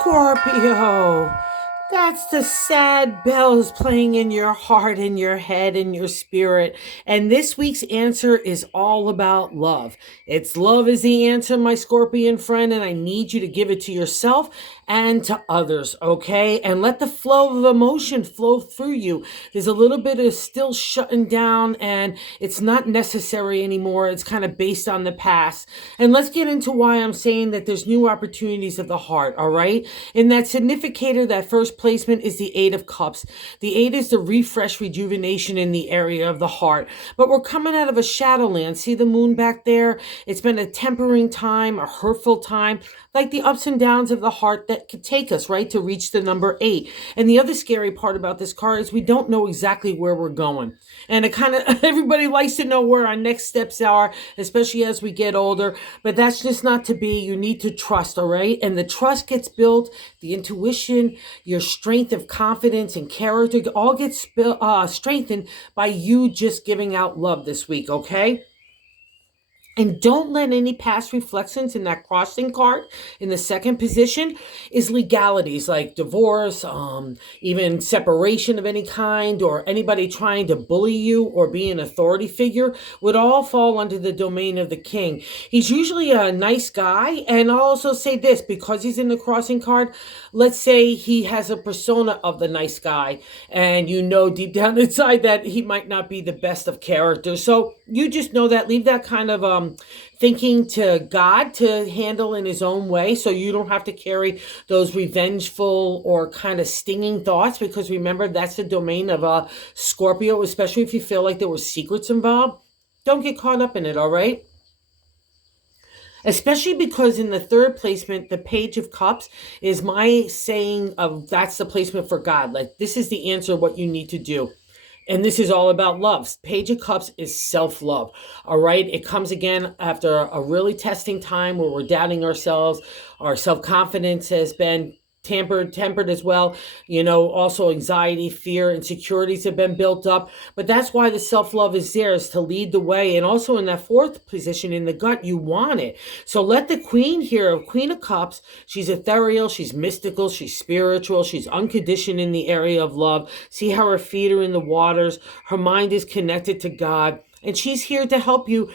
Scorpio, that's the sad bells playing in your heart, in your head, in your spirit. And this week's answer is all about love. It's love is the answer, my Scorpion friend, and I need you to give it to yourself and to others, okay? And let the flow of emotion flow through you. There's a little bit of still shutting down, and it's not necessary anymore. It's kind of based on the past. And let's get into why I'm saying that there's new opportunities of the heart, all right? In that significator, that first placement is the Eight of Cups. The Eight is the refresh, rejuvenation in the area of the heart. But we're coming out of a shadowland. See the moon back there? It's been a tempering time, a hurtful time, like the ups and downs of the heart that could take us, right, to reach the number 8. And the other scary part about this card is we don't know exactly where we're going. And it kind of, everybody likes to know where our next steps are, especially as we get older. But that's just not to be. You need to trust, all right? And the trust gets built, the intuition, your strength of confidence and character all gets strengthened by you just giving out love this week, okay? And don't let any past reflections in that crossing card in the second position is legalities like divorce, even separation of any kind, or anybody trying to bully you or be an authority figure would all fall under the domain of the king. He's usually a nice guy. And I'll also say this, because he's in the crossing card, let's say he has a persona of the nice guy, and you know deep down inside that he might not be the best of characters. So you just know that. Leave that kind of thinking to God to handle in his own way, so you don't have to carry those revengeful or kind of stinging thoughts, because remember, that's the domain of a Scorpio, especially if you feel like there were secrets involved. Don't get caught up in it, all right? Especially because in the third placement, the Page of Cups is my saying of that's the placement for God. Like, this is the answer, what you need to do. And this is all about love. Page of Cups is self-love. All right. It comes again after a really testing time where we're doubting ourselves. Our self-confidence has been tempered as well. Also anxiety, fear, insecurities have been built up. But that's why the self-love is there, is to lead the way. And also in that fourth position in the gut, you want it. So let the Queen here, Queen of Cups, she's ethereal, she's mystical, she's spiritual, she's unconditioned in the area of love. See how her feet are in the waters. Her mind is connected to God. And she's here to help you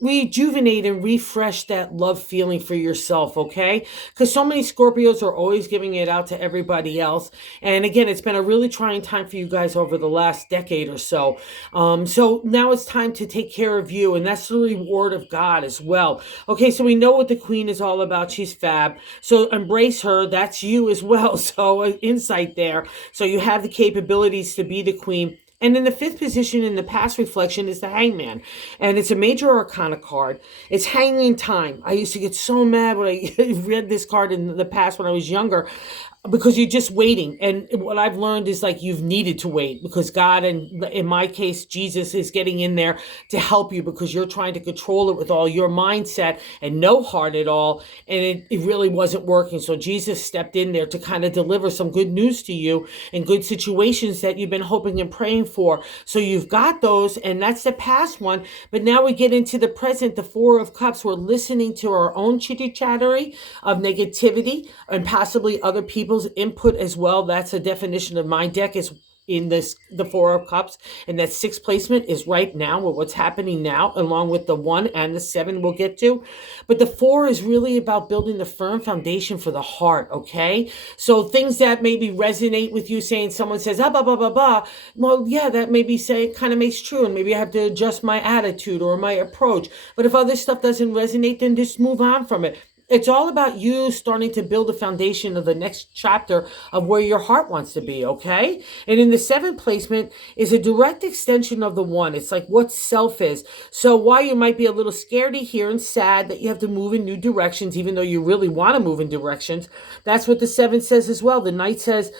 rejuvenate and refresh that love feeling for yourself, okay? Because so many Scorpios are always giving it out to everybody else. And again, it's been a really trying time for you guys over the last decade or so. So now it's time to take care of you, and that's the reward of God as well. Okay, so we know what the Queen is all about. She's fab. So embrace her. That's you as well. So insight there. So you have the capabilities to be the Queen. And in the fifth position in the past reflection is the Hangman. And it's a major arcana card. It's hanging time. I used to get so mad when I read this card in the past when I was younger, because you're just waiting. And what I've learned is, like, you've needed to wait, because God, and in my case, Jesus, is getting in there to help you, because you're trying to control it with all your mindset and no heart at all. And it really wasn't working. So Jesus stepped in there to kind of deliver some good news to you and good situations that you've been hoping and praying for. So you've got those, and that's the past one. But now we get into the present, the Four of Cups. We're listening to our own chitty-chattery of negativity and possibly other people's input as well. That's a definition of my deck, is in the Four of Cups, and that sixth placement is right now with what's happening now, along with the 1 and the 7 we'll get to. But the 4 is really about building the firm foundation for the heart, okay? So things that maybe resonate with you, saying someone says, blah, blah, blah, blah. Well, yeah, that maybe kind of makes true, and maybe I have to adjust my attitude or my approach. But if other stuff doesn't resonate, then just move on from it. It's all about you starting to build a foundation of the next chapter of where your heart wants to be, okay? And in the seventh placement is a direct extension of the 1. It's like what self is. So while you might be a little scaredy here and sad that you have to move in new directions, even though you really want to move in directions, that's what the 7 says as well. The Knight says,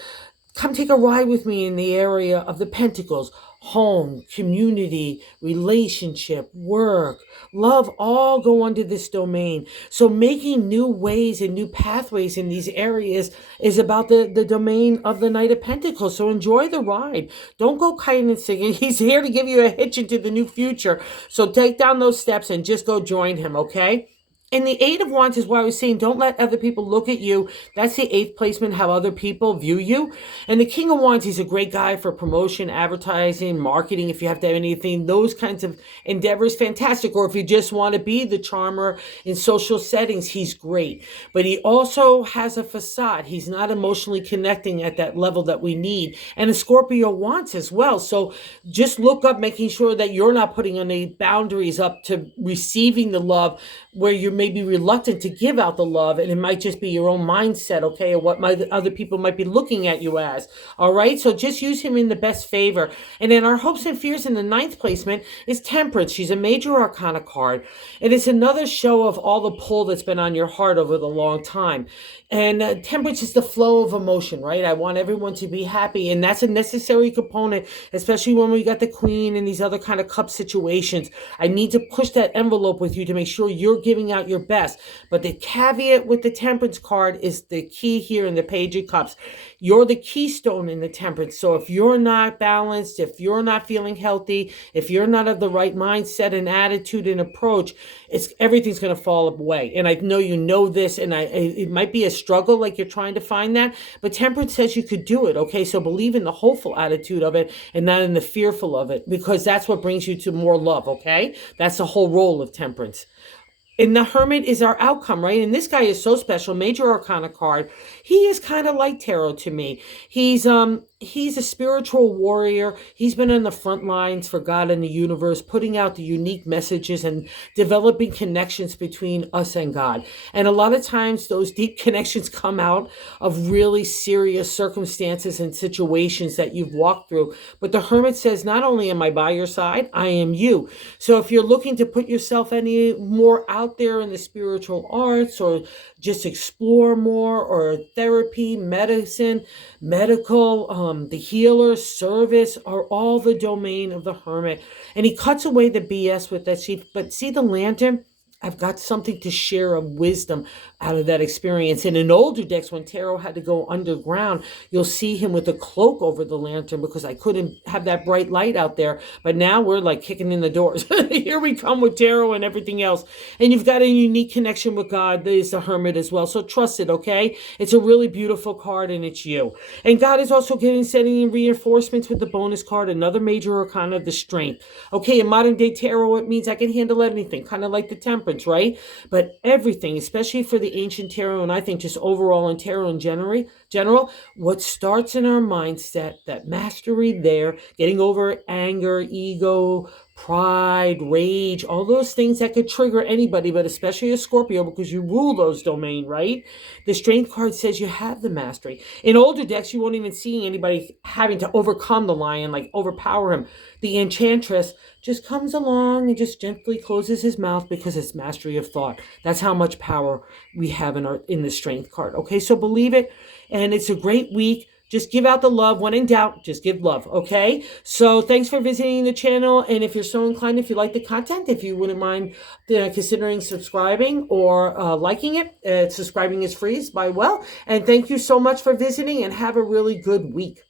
come take a ride with me in the area of the Pentacles. Home, community, relationship, work, love, all go under this domain. So making new ways and new pathways in these areas is about the domain of the Knight of Pentacles. So enjoy the ride. Don't go kiting and singing. He's here to give you a hitch into the new future. So take down those steps and just go join him, okay? And the Eight of Wands is why I was saying don't let other people look at you. That's the eighth placement, how other people view you. And the King of Wands, he's a great guy for promotion, advertising, marketing. If you have to have anything, those kinds of endeavors, fantastic. Or if you just want to be the charmer in social settings, he's great. But he also has a facade. He's not emotionally connecting at that level that we need. And the Scorpio wants as well. So just look up, making sure that you're not putting any boundaries up to receiving the love where you may be reluctant to give out the love, and it might just be your own mindset, okay, or what other people might be looking at you as. All right, so just use him in the best favor. And then our hopes and fears in the ninth placement is Temperance. She's a major arcana card. It is another show of all the pull that's been on your heart over the long time. And Temperance is the flow of emotion, right? I want everyone to be happy, and that's a necessary component, especially when we got the Queen and these other kind of cup situations. I need to push that envelope with you to make sure you're giving out your best. But the caveat with the Temperance card is the key here in the Page of Cups. You're the keystone in the Temperance. So if you're not balanced, if you're not feeling healthy, if you're not of the right mindset and attitude and approach, everything's going to fall away. And I know you know this, and it might be a struggle, like you're trying to find that, but Temperance says you could do it. Okay, so believe in the hopeful attitude of it and not in the fearful of it, because that's what brings you to more love. Okay, that's the whole role of Temperance. And the Hermit is our outcome, right? And this guy is so special, major arcana card. He is kind of like tarot to me. He's a spiritual warrior. He's been on the front lines for God and the universe, putting out the unique messages and developing connections between us and God. And a lot of times those deep connections come out of really serious circumstances and situations that you've walked through. But the Hermit says, not only am I by your side, I am you. So if you're looking to put yourself any more out there in the spiritual arts, or just explore more, or therapy, medicine, medical, the healer, service, are all the domain of the Hermit. And he cuts away the BS with that sheep. But see the Lantern? I've got something to share of wisdom out of that experience. And in older decks, when tarot had to go underground, you'll see him with a cloak over the lantern because I couldn't have that bright light out there. But now we're like kicking in the doors. Here we come with tarot and everything else. And you've got a unique connection with God. There's the Hermit as well. So trust it, okay? It's a really beautiful card, and it's you. And God is also setting in reinforcements with the bonus card, another major arcana, the Strength. Okay, in modern day tarot, it means I can handle anything, kind of like the Temperance, right? But everything, especially for the ancient tarot, and I think just overall in tarot in general, what starts in our mindset, that mastery there, getting over anger, ego, pride, rage, all those things that could trigger anybody, but especially a Scorpio, because you rule those domain, right? The Strength card says you have the mastery. In older decks, you won't even see anybody having to overcome the lion, like overpower him. The Enchantress just comes along and just gently closes his mouth because it's mastery of thought. That's how much power we have in the Strength card. Okay, so believe it, and it's a great week. Just give out the love. When in doubt, just give love, okay? So thanks for visiting the channel. And if you're so inclined, if you like the content, if you wouldn't mind considering subscribing or liking it, subscribing is free, by well. And thank you so much for visiting, and have a really good week.